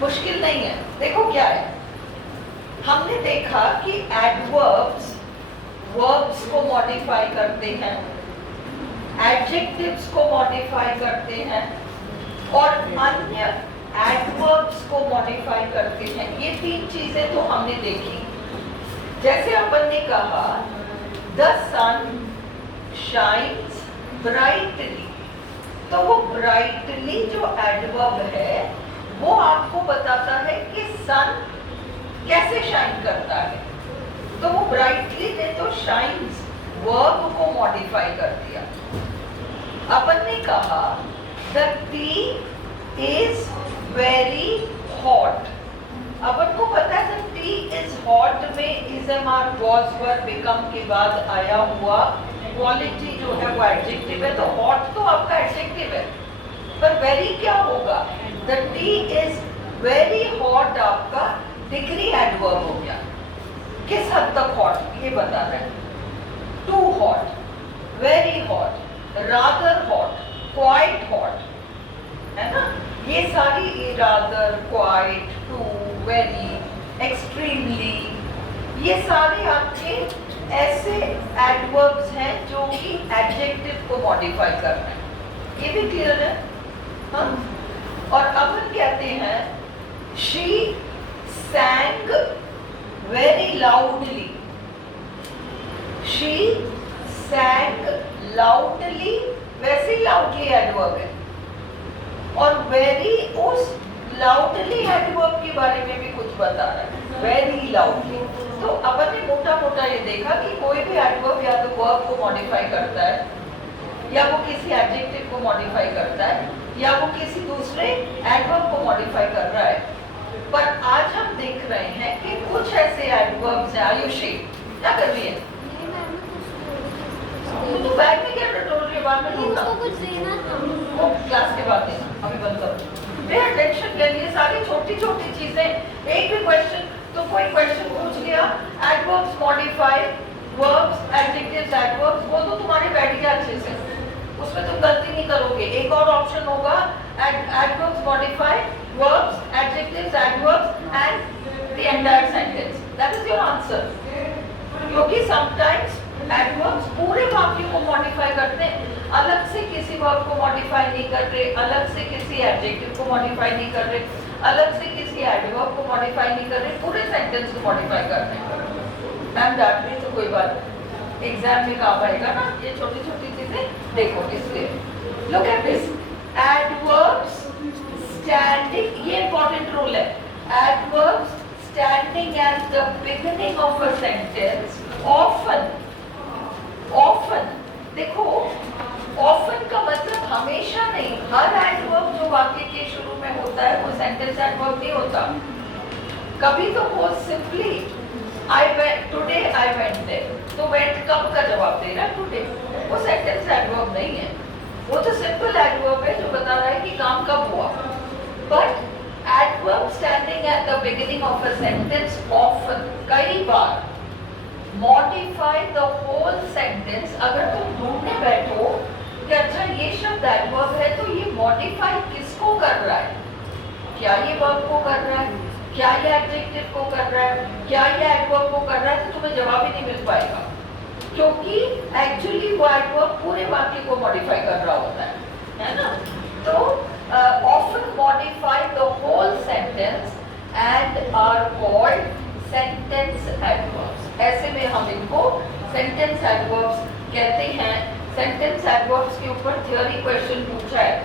मुश्किल नहीं है। देखो क्या है, हमने देखा कि एडवर्ब्स वर्ब्स को मॉडिफाई करते हैं, एडजेक्टिव्स को मॉडिफाई करते हैं और अन्य एडवर्ब्स को मॉडिफाई करते हैं। ये तीन चीजें तो हमने देखी। जैसे अपन ने कहा द सन शाइन्स ब्राइटली, तो वो ब्राइटली जो एडवर्ब है वो आपको बताता है कि सन कैसे शाइन करता है। तो वो ब्राइटली ने तो शाइन्स वर्ब को मॉडिफाई कर दिया। अपन ने कहा the tea is very hot. अपन को पता है द टी इज हॉट में is am are was were become के बाद आया हुआ क्वालिटी जो है वो एडजेक्टिव है, तो हॉट तो आपका एडजेक्टिव है, पर वेरी क्या होगा? The tea is very hot आपका डिग्री एडवर्ब हो गया। किस हद तक हॉट ये बता रहा है। Too hot, very hot, rather hot, quite hot, है ना? ये सारी rather, quite, too, very, extremely, ये सारे आपके ऐसे एडवर्ब्स हैं जो कि एडजेक्टिव को मॉडिफाई कर रहे हैं। ये भी क्लियर है? हाँ? और अब हम कहते हैं she sang very loudly. She sang loudly, वैसे loudly एडवर्ब है, और very उस loudly एडवर्ब के बारे में भी कुछ बता रहा है, very loudly। तो अपन ने मोटा मोटा ये देखा कि कोई भी एडवर्ब या तो वर्ब को मॉडिफाई करता है, या वो किसी एडजेक्टिव को मॉडिफाई करता है, या वो किसी दूसरे एडवर्ब को मॉडिफाई कर रहा है। पर आज हम देख रहे हैं कि कुछ ऐसे एडवर्ब्स हैं। आयुषी क्या कर रही है? तो बैग में क्या टटोल रही है? बाद में दूंगा, कुछ देना था। वो क्लास के बाद देना, अभी बंद करो। पे अटेंशन के लिए सारी छोटी छोटी चीजें। एक भी क्वेश्चन, तो कोई क्वेश्चन पूछ लिया, adverbs modify verbs, adjectives, adverbs, वो तो तुम्हारे बैठ गया अच्छे से, उसमें तुम गलती नहीं करोगे। एक और ऑप्शन होगा adverbs modify verbs, adjectives, adverbs and the entire sentence. That is your answer. क्योंकि sometimes adverbs पूरे वाक्य को modify करते हैं, अलग से किसी verb को modify नहीं कर रहे, अलग से किसी adjective को modify नहीं कर रहे, अलग से किसी adverb को modify नहीं कर रहे, पूरे sentence को modify कर रहे हैं। मैम डांट रही तो कोई बात, एग्जाम में काम आएगा ना ये छोटी छोटी चीजें। देखो इसलिए look at this, adverbs standing, ये important rule है। Adverbs standing at the beginning of a sentence often, often, देखो often का मतलब हमेशा नहीं, हर adverb जो वाक्य के शुरू में होता है वो sentence adverb नहीं होता। कभी तो वो simply I went today, I went there, तो went कब का जवाब दे रहा है? today, वो sentence adverb नहीं है, वो तो simple adverb है जो बता रहा है कि काम कब हुआ। But adverb standing at the beginning of a sentence often, कई बार modify the whole sentence। अगर तुम ढूंढने बैठो कि अच्छा ये शब्द adverb है तो ये modify किसको कर रहा है? क्या ये verb को कर रहा है? क्या ये adjective को कर रहा है? क्या ये adverb को कर रहा है? तो तुम्हें जवाब ही नहीं मिल पाएगा, क्योंकि actually वो adverb पूरे वाक्य को modify कर रहा होता है ना? तो often modify the whole sentence and are called sentence adverbs। ऐसे में हम इनको sentence adverbs कहते हैं। sentence adverbs के ऊपर theory question पूछा है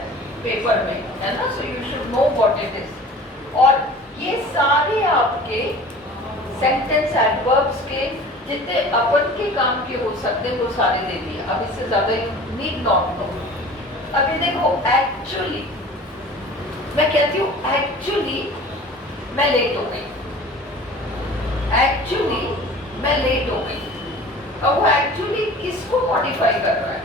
पेपर में, है ना? so you should know what it is। और ये सारे आपके sentence adverbs के जितने अपन के काम के हो सकते वो सारे दे दिए। अब इससे ज्यादा you need not know। अभी देखो actually, मैं कहती हूँ एक्चुअली मैं लेट हो गई, एक्चुअली मैं लेट हो गई। अब वो एक्चुअली किसको मॉडिफाई कर रहा है?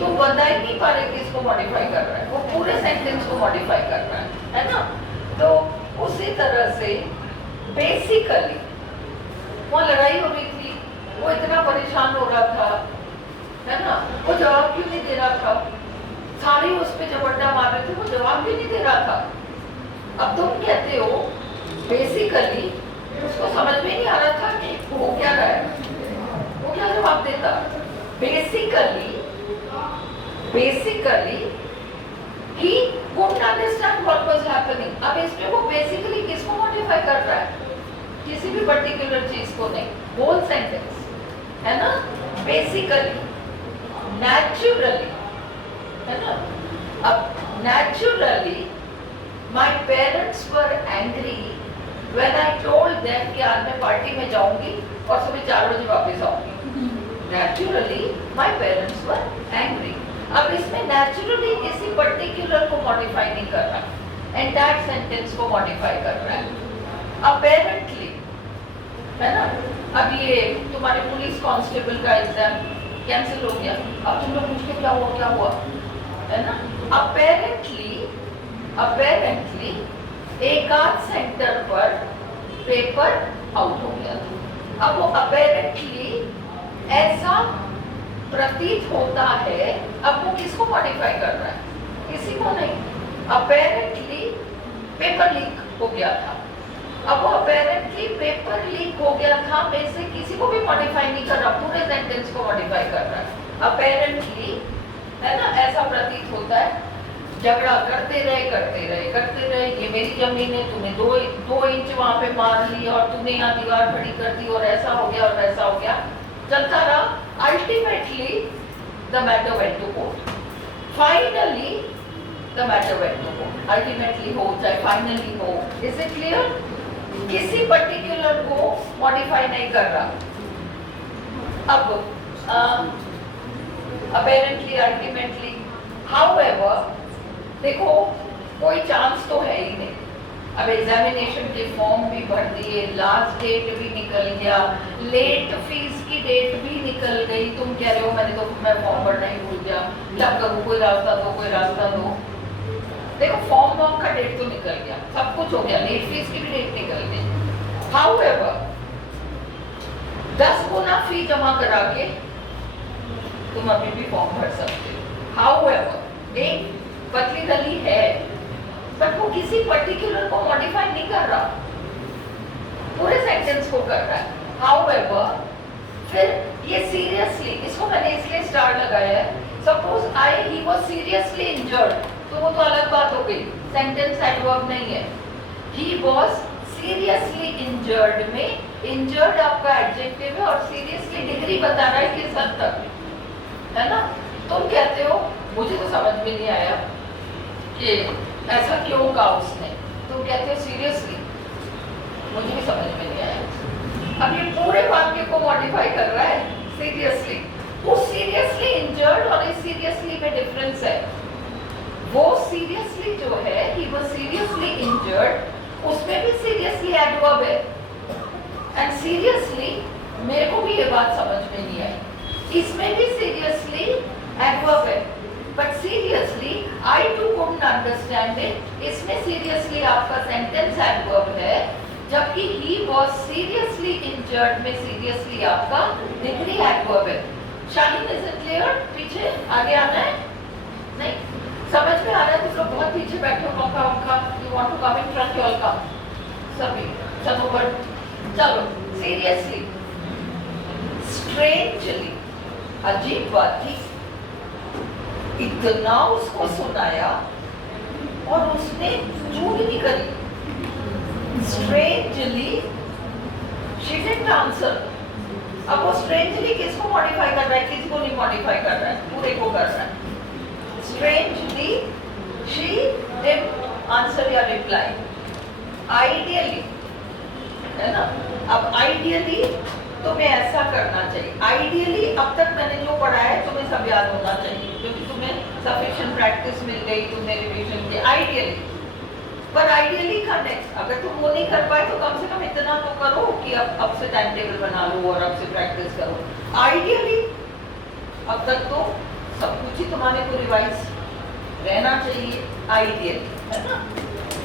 तो बता ही नहीं पा रहे किसको मॉडिफाई कर रहा है, वो पूरे सेंटेंस को मॉडिफाई कर रहा है ना? तो उसी तरह से बेसिकली वहाँ लड़ाई हो रही थी, वो इतना परेशान हो रहा था, है ना? वो जवाब क्यों नहीं दे रहा था? सारे उस पे झपट्टा मार रहे थे, वो जवाब भी नहीं दे रहा था। अब तुम कहते हो बेसिकली उसको समझ में नहीं आ रहा था कि वो क्या रहा है, वो क्या जवाब देता। Basically he couldn't understand what was happening। अब इसमें वो बेसिकली किसको मॉडिफाई कर रहा है, किसी भी पर्टिकुलर चीज को नहीं, होल सेंटेंस है ना। बेसिकली, नेचुरली, है ना। अब naturally my parents were angry when I told them कि आज मैं पार्टी में जाऊंगी और सुबह 4 बजे वापस आऊंगी। Naturally my parents were angry। अब इसमें naturally किसी पर्टिकुलर को मॉडिफाई नहीं कर रहा, एंटायर सेंटेंस को मॉडिफाई कर रहा है। Apparently, है ना। अब ये तुम्हारे पुलिस कांस्टेबल का एग्जाम कैंसिल हो गया, अब तुम लोग पूछते क्या हुआ, है ना। अपेरेंटली एक आध सेंटर पर पेपर आउट हो गया था। अब वो अपेरेंटली ऐसा प्रतीत होता है, अब वो किसको मॉडिफाई कर रहा है, किसी को नहीं। अपेरेंटली पेपर लीक हो गया था, अब वो अपेरेंटली पेपर लीक हो गया था में से किसी को भी मॉडिफाई नहीं कर रहा, पूरे सेंटेंस को मॉडिफाई कर रहा है। अपेरेंटली, है ना, ऐसा प्रतीत होता है। झगड़ा करते रहे, ये मेरी जमीन है, तूने 2 इंच वहां पे मार ली और तूने यहाँ दीवार खड़ी कर दी और ऐसा हो गया और वैसा हो गया, चलता रहा। Ultimately the matter went to court. Finally the matter went to court. Ultimately हो चाहे फाइनली हो, इज इट क्लियर। किसी पर्टिकुलर को मॉडिफाई नहीं कर रहा। अब अपेरेंटली, अल्टीमेटली, हाउएवर, देखो कोई चांस तो है ही नहीं। अब एग्जामिनेशन के फॉर्म भी भर दिए, लास्ट डेट भी निकल गया, लेट फीस की डेट भी निकल गई। तुम कह रहे हो मैं फॉर्म भरना ही भूल गया, क्या करूँ, कोई रास्ता दो। देखो फॉर्म का डेट तो निकल गया, सब कुछ हो गया, लेट फीस की भी डेट निकल गई। हाउएवर 10 गुना फी जमा करा के तुम अभी भी फॉर्म भर सकते हो। हाउएवर एक पतली गली है, बट वो किसी पर्टिकुलर को मॉडिफाई नहीं कर रहा, पूरे सेंटेंस को कर रहा है। हाउएवर, फिर ये सीरियसली, इसको मैंने इसलिए स्टार लगाया है। Suppose he was seriously injured, तो वो तो अलग बात हो गई, सेंटेंस एडवर्ब नहीं है। ही वाज सीरियसली इंजर्ड में इंजर्ड आपका एडजेक्टिव है और सीरियसली डिग्री बता रहा है किस हद तक, है ना। तुम कहते हो मुझे तो समझ में नहीं आया कि ऐसा क्यों कहा उसने, तुम कहते हो सीरियसली, मुझे भी समझ में नहीं आया। अब ये पूरे वाक्य को मॉडिफाई कर रहा है सीरियसली। वो सीरियसली इंजर्ड और इस सीरियसली में डिफरेंस है। वो सीरियसली जो है, ही वाज सीरियसली इंजर्ड, उसमें भी सीरियसली एडवर्ब है, एंड सीरियसली मेरे को भी ये बात समझ में नहीं आई, इसमें भी सीरियसली एडवर्ब है, but seriously I too couldn't understand it, इसमें सीरियसली आपका सेंटेंस एडवर्ब है, जबकि he was seriously injured में सीरियसली आपका डिग्री एडवर्ब है। Shaheen, is it clear? पीछे आगे आना है, नहीं समझ में आ रहा है? तुम लोग बहुत पीछे बैठे हो, पंखा you want to come in front, you all come, सभी चलो पर चलो। सीरियसली, स्ट्रेंजली, अजीब बात थी, इतना उसको सुनाया और उसने चूक नहीं करी। Strangely she didn't answer. अब वो स्ट्रेंजली किसको मॉडिफाई कर रहा है, किसको नहीं मॉडिफाई कर रहा है, पूरे को कर रहा है। स्ट्रेंजली शी डिडंट आंसर या रिप्लाई। आइडियली, है ना। अब आइडियली तुम्हें ऐसा करना चाहिए। आइडियली अब तक मैंने जो पढ़ा है तुम्हें सब याद होना चाहिए, क्योंकि तुम्हें सफिशिएंट प्रैक्टिस मिल गई, तुमने रिवीजन की। आइडियली, पर आइडियली का नेक्स्ट, अगर तुम वो नहीं कर पाए तो कम से कम इतना तो करो कि अब से टाइम टेबल बना लो और अब से प्रैक्टिस करो। आइडियली अब तक तो सब कुछ ही तुम्हारे को रिवाइज रहना चाहिए, आइडियली, है ना।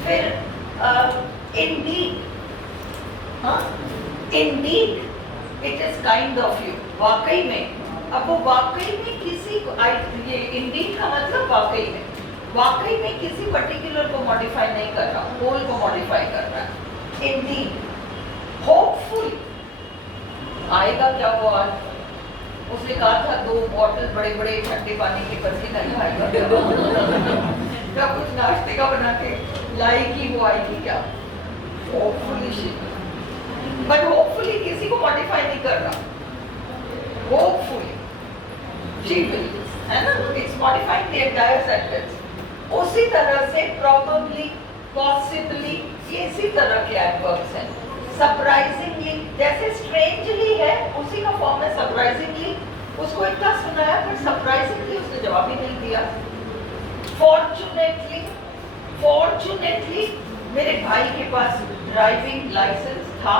फिर इंडीड, हाँ Indeed it is kind of you, वाकई में। अब वो वाकई में किसी को, ये इंडीड का मतलब वाकई में, वाकई में किसी पर्टिकुलर को मॉडिफाई नहीं कर रहा, होल को मॉडिफाई कर रहा है। इंडीड, होपफुल आएगा क्या वो आज? उसने कहा था 2 बॉटल बड़े बड़े ठंडे पानी के करके नहीं आएगा क्या कुछ नाश्ते का बना के लाएगी, वो आएगी क्या? होपफुली, बट होपफुली किसी को मॉडिफाई नहीं कर रहा, होपफुली शी विल, है ना? It's modifying the entire sentence. उसी तरह से प्रोबेबली, पॉसिबली, ये इसी तरह के एडवर्ब्स हैं। सरप्राइजिंगली, जैसे स्ट्रेंजली है उसी का फॉर्म है सरप्राइजिंगली। उसको इतना सुनाया पर सरप्राइजिंगली उसने जवाब ही नहीं दिया। फॉर्चुनेटली, फॉर्चुनेटली मेरे भाई के पास ड्राइविंग लाइसेंस था,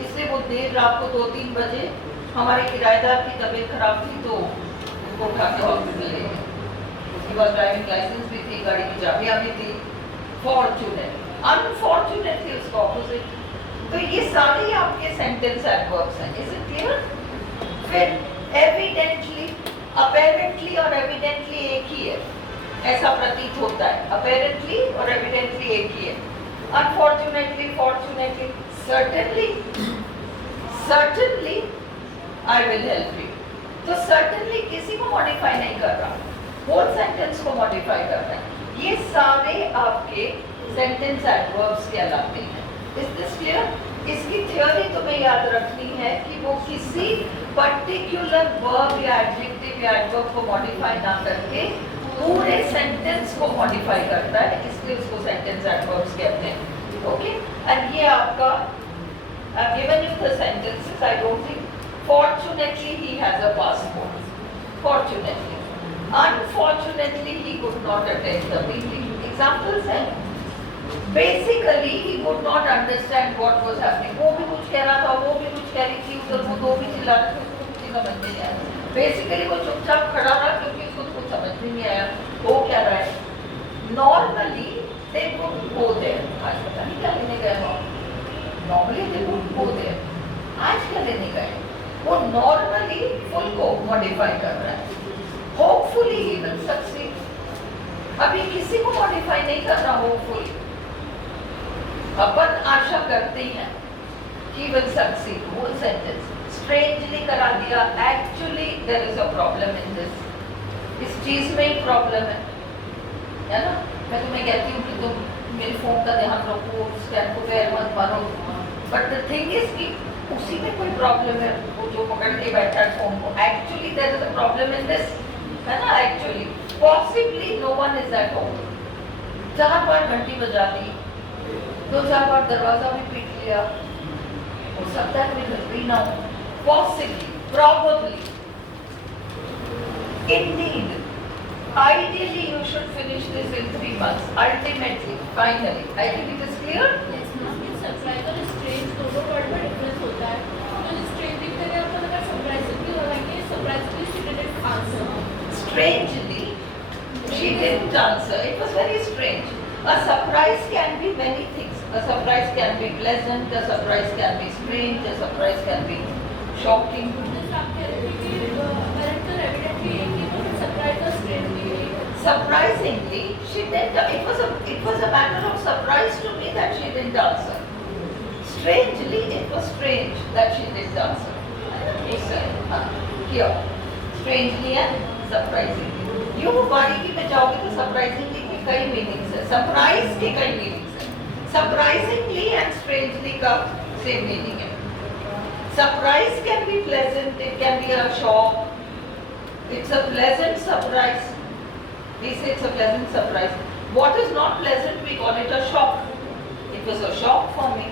इसलिए वो देर रात को 2-3 बजे, हमारे किराएदार की तबीयत खराब थी तो उसको उठा के हॉस्पिटल ले गए। उसके पास ड्राइविंग लाइसेंस भी थी, गाड़ी की चाबियां भी थी। फॉर्चुनेट, अनफॉर्चुनेटली उसका ऑपोजिट। तो ये सारे आपके सेंटेंस एडवर्ब्स हैं। Is it clear? फिर एविडेंटली, अपेरेंटली और एविडेंटली एक ही है, ऐसा प्रतीत होता है। अपेरेंटली और एविडेंटली एक ही है। Unfortunately, fortunately, certainly, certainly I will help you. तो सर्टेनली किसी को मॉडिफाई नहीं कर रहा, होल सेंटेंस को मॉडिफाई कर रहा है। ये सारे आपके सेंटेंस एडवर्ब्स कहलाते हैं। Is this clear? इसकी थ्योरी तुम्हें याद रखनी है कि वो किसी पर्टिकुलर वर्ब या एडजेक्टिव या एडवर्ब को मॉडिफाई ना करके पूरे सेंटेंस को मॉडिफाई करता है, इसलिए उसको सेंटेंस एडवर्ब्स कहते हैं। ओके, एंड ये आपका I've given you the sentences. I don't think fortunately he has a passport. Fortunately. Unfortunately he could not attend the meeting. Examples हैं. Basically he could not understand what was happening. वो भी कुछ कह रहा था, वो भी कुछ कह रही थी, उधर वो दो भी चिल्ला रहे थे, उसको कुछ समझ में नहीं आया। Basically वो चुपचाप खड़ा रहा क्योंकि उसको कुछ समझ में नहीं आया वो क्या रहा है। Normally they would go there. आज पता नहीं क्या लेने गए हो। Normally they would go there. आज क्या लेने गए? वो normally full को modify कर रहा है। Hopefully he will succeed. अभी किसी को modify नहीं कर रहा hopefully. अपन आशा करते हैं he will succeed. Whole sentence. Strangely करा दिया. Actually there is a problem in this. इस चीज में ही प्रॉब्लम है ना? मैं तुम्हें कहती हूँ कि तुम मेरे फोन का ध्यान रखो, स्कैन को पैर मत मारो, बट द थिंग इज कि उसी में कोई प्रॉब्लम है, वो जो पकड़ के बैठा है फोन को। Actually there is a problem in this, है ना? Actually possibly no one is at home. 4 बार घंटी बजा दी, 2-4 बार दरवाजा भी पीट लिया, हो सकता है कोई घर पे ना हो। Possibly, probably, indeed, ideally you should finish this in 3 months. Ultimately, finally, I think it is clear. Yes, ma'am. ये surprise और strange दोनों वर्ड में डिफरेंस होता है। तो strange के लिए अपन अगर surprisingly लगाएंगे, surprisingly she didn't answer. Strangely, she didn't answer. It was very strange. A surprise can be many things. A surprise can be pleasant. A surprise can be strange. A surprise can be shocking. जैसे आप कह रहे थे कि apparently और evidently एक ही तो surprise और strange भी है। Surprisingly, she didn't. It was a matter of surprise to me that she didn't answer. Strangely, it was strange that she didn't answer. Here, strangely and surprisingly. यूँ बारीकी में जाओगे तो surprisingly के कई meanings है, surprise के कई meanings है, surprisingly and strangely का same meaning है. Surprise can be pleasant, it can be a shock. It's a pleasant surprise. We say it's a pleasant surprise. What is not pleasant, we call it a shock. It was a shock for me.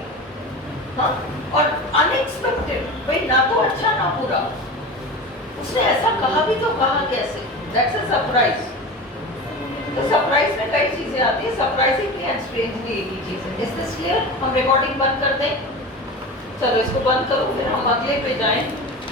हाँ? और unexpected, भाई ना तो अच्छा ना बुरा. उसने ऐसा कहा भी तो कहा कैसे? That's a surprise. तो सरप्राइज में कई चीजें आती है, सरप्राइजिंगली एंड स्ट्रेंजली एक ही चीज है. Is this clear? हम रिकॉर्डिंग बंद कर दें? चलो इसको बंद करो, फिर हम अगले पे जाएं.